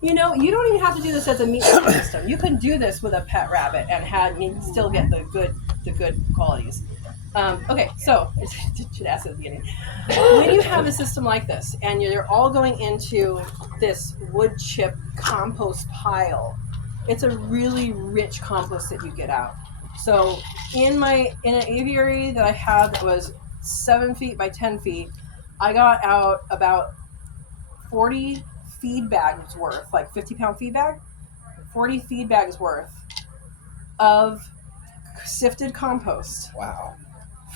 You know, you don't even have to do this as a meat system. You can do this with a pet rabbit and still get the good qualities. Okay, so should ask at the beginning. When you have a system like this and you're all going into this wood chip compost pile, it's a really rich compost that you get out. So in an aviary that I had that was 7 feet by 10 feet, I got out about 40 feed bags worth, like 50-pound feed bag, 40 feed bags worth of sifted compost. Wow.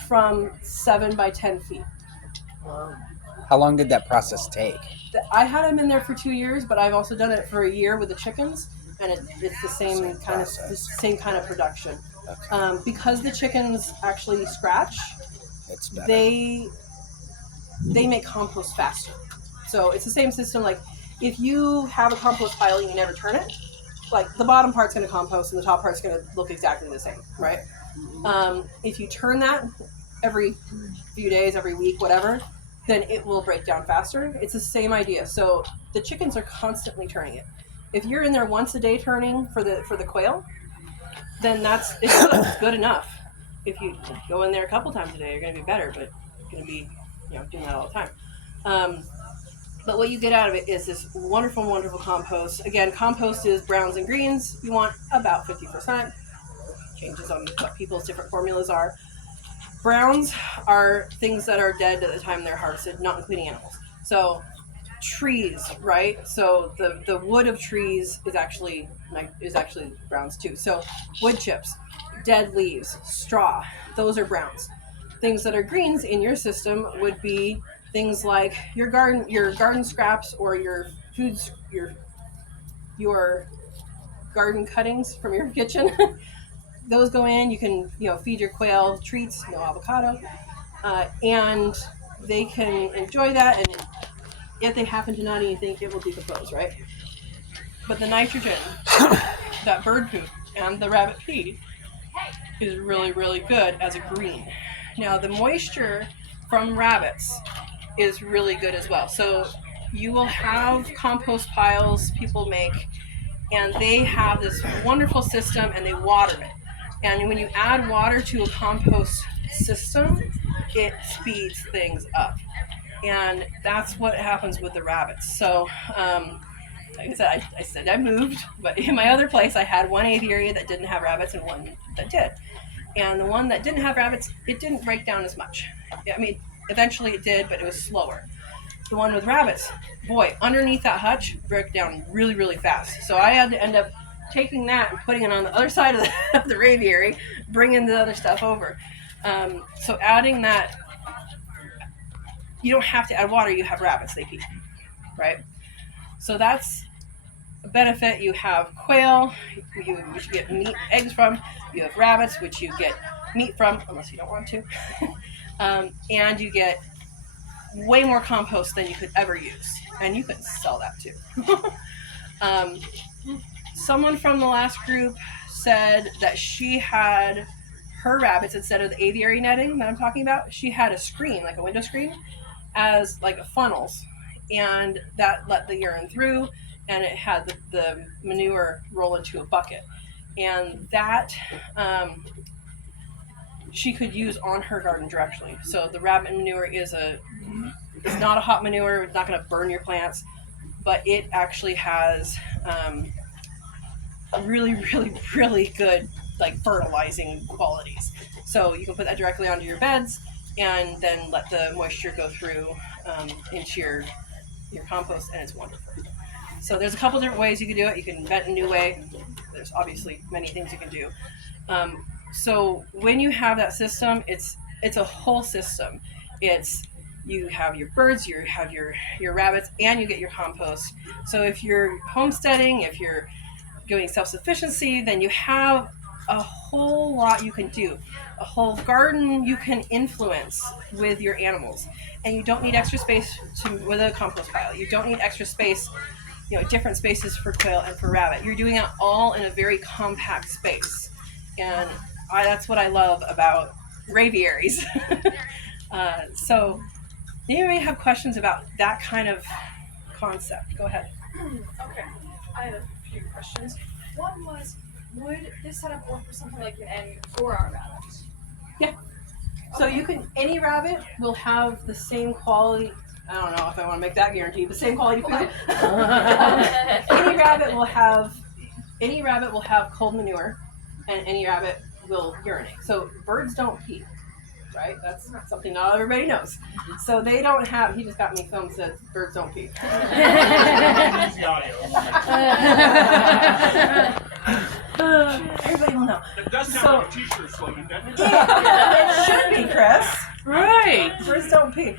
From 7 by 10 feet. How long did that process take? I had them in there for 2 years, but I've also done it for a year with the chickens, and it's the same kind of production. Okay. Because the chickens actually scratch, it's better. they make compost faster. So it's the same system. Like if you have a compost pile and you never turn it, like the bottom part's going to compost and the top part's going to look exactly the same, right? If you turn that every few days, every week, whatever, then it will break down faster. It's the same idea. So the chickens are constantly turning it. If you're in there once a day turning for the quail, then it's good enough. If you go in there a couple times a day, you're going to be better, but you're going to be doing that all the time. But what you get out of it is this wonderful, wonderful compost. Again, compost is browns and greens. You want about 50%. Changes on what people's different formulas are. Browns are things that are dead at the time they're harvested, not including animals. So trees, right? So the wood of trees is actually browns too. So wood chips, dead leaves, straw, those are browns. Things that are greens in your system would be things like your garden scraps or your foods, your garden cuttings from your kitchen. Those go in. You can feed your quail treats, no avocado, and they can enjoy that. And if they happen to not eat anything, it will decompose, right? But the nitrogen, that bird poop and the rabbit pee is really, really good as a green. Now the moisture from rabbits is really good as well. So you will have compost piles people make, and they have this wonderful system and they water it. And when you add water to a compost system, it speeds things up. And that's what happens with the rabbits. So, like I said I moved, but in my other place I had one aviary that didn't have rabbits and one that did. And the one that didn't have rabbits, it didn't break down as much. I mean, eventually it did, but it was slower. The one with rabbits, boy, underneath that hutch, broke down really, really fast. So I had to end up taking that and putting it on the other side of the aviary, bringing the other stuff over. So adding that, you don't have to add water, you have rabbits, they pee, right? So that's a benefit. You have quail, which you get eggs from. You have rabbits, which you get meat from, unless you don't want to. And you get way more compost than you could ever use. And you can sell that too. Someone from the last group said that she had her rabbits, instead of the aviary netting that I'm talking about, she had a screen, like a window screen, as like funnels. And that let the urine through, and it had the manure roll into a bucket. And that she could use on her garden directly. So the rabbit manure it's not a hot manure, it's not going to burn your plants, but it actually has really, really, really good like fertilizing qualities. So you can put that directly onto your beds and then let the moisture go through into your compost, and it's wonderful. So there's a couple different ways you can do it. You can invent a new way. There's obviously many things you can do. So when you have that system, it's a whole system. You have your birds, you have your rabbits, and you get your compost. So if you're homesteading, if you're doing self-sufficiency, then you have a whole lot you can do. A whole garden you can influence with your animals. And you don't need extra space with a compost pile. You don't need extra space, different spaces for quail and for rabbit. You're doing it all in a very compact space. And that's what I love about aviaries. So you may have questions about that kind of concept. Go ahead. Okay. questions. One was, would this setup work for something like an N for our rabbits? Yeah. So you can, any rabbit will have the same quality. I don't know if I want to make that guarantee, but same quality food. Any rabbit will have cold manure, and any rabbit will urinate. So birds don't pee, right? That's something not everybody knows. So they don't have. He just got me filmed said birds don't pee. Everybody will know. It does sound like a t-shirt slogan, doesn't it? Yeah, it should be, Chris. Right. Birds don't pee.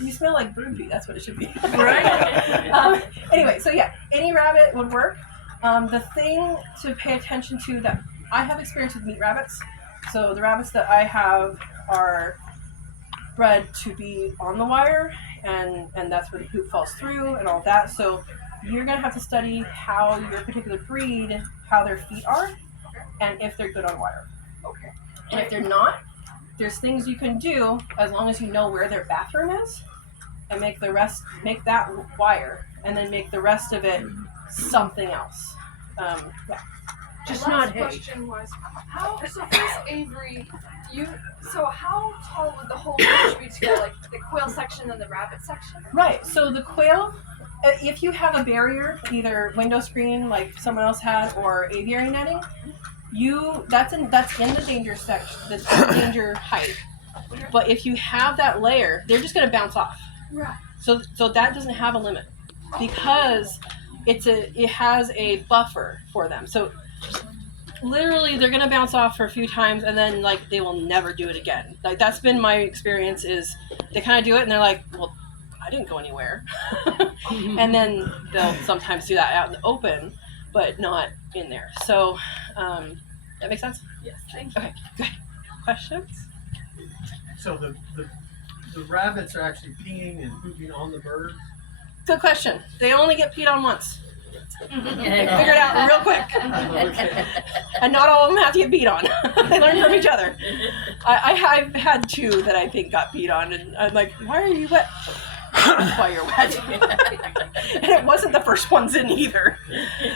You smell like bird pee. That's what it should be. Right. Anyway, so yeah, any rabbit would work. The thing to pay attention to that I have experience with meat rabbits. So the rabbits that I have are bred to be on the wire, and that's where the poop falls through and all that. So you're gonna have to study how your particular breed, how their feet are, and if they're good on wire. Okay. And if they're not, there's things you can do as long as you know where their bathroom is, and make that wire, and then make the rest of it something else. Yeah. Just My not last hay. question was, so first Avery, so how tall would the whole range be together, like the quail section and the rabbit section? Right. So the quail, if you have a barrier, either window screen like someone else had, or aviary netting, that's in the danger section, the danger height. But if you have that layer, they're just going to bounce off. Right. So that doesn't have a limit because it has a buffer for them. So literally they're going to bounce off for a few times and then like they will never do it again. Like that's been my experience, is they kind of do it and they're like, well, I didn't go anywhere. And then they'll sometimes do that out in the open, but not in there. So that makes sense? Yes. Thank you. Okay, good. Questions? So the rabbits are actually peeing and pooping on the birds? Good question. They only get peed on once. Figure it out real quick. Okay. And not all of them have to get peed on. They learn from each other. I've had two that I think got peed on, and I'm like, why are you wet? That's why you're wet. And it wasn't the first ones in either.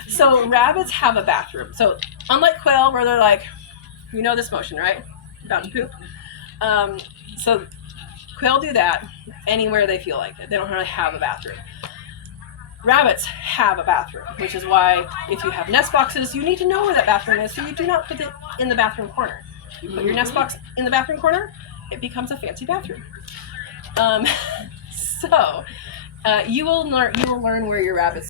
So rabbits have a bathroom. So unlike quail, where they're like, you know this motion, right? About to poop. So quail do that anywhere they feel like it. They don't really have a bathroom. Rabbits have a bathroom, which is why if you have nest boxes, you need to know where that bathroom is, so you do not put it in the bathroom corner. You put your nest box in the bathroom corner, it becomes a fancy bathroom. So you will learn where your rabbits